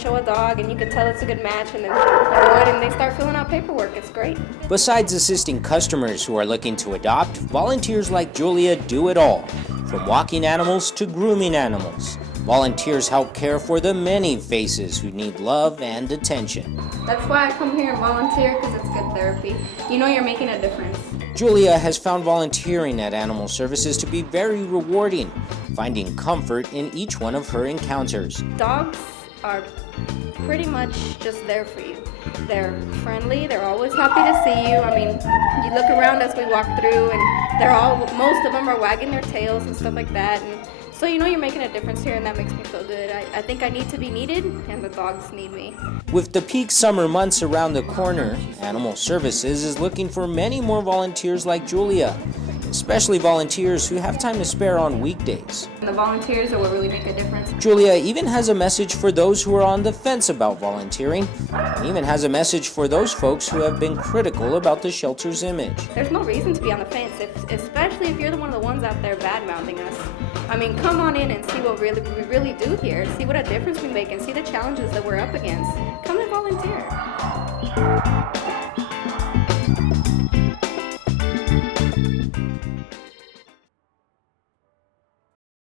show a dog and you can tell it's a good match, and then go in and they start filling out paperwork. It's great. Besides assisting customers who are looking to adopt, volunteers like Julia do it all, from walking animals to grooming animals. Volunteers help care for the many faces who need love and attention. That's why I come here and volunteer, because it's good therapy. You know you're making a difference. Julia has found volunteering at Animal Services to be very rewarding, finding comfort in each one of her encounters. Dogs are pretty much just there for you. They're friendly, they're always happy to see you. I mean, you look around as we walk through and most of them are wagging their tails and stuff like that. And so you know you're making a difference here, and that makes me feel good. I think I need to be needed, and the dogs need me. With the peak summer months around the corner, Animal Services is looking for many more volunteers like Julia, especially volunteers who have time to spare on weekdays. And the volunteers are what really make a difference. Julia even has a message for those who are on the fence about volunteering, and even has a message for those folks who have been critical about the shelter's image. There's no reason to be on the fence, especially if you're one of the ones out there bad-mouthing us. I mean, come on in and see what we really do here. See what a difference we make and see the challenges that we're up against. Come and volunteer.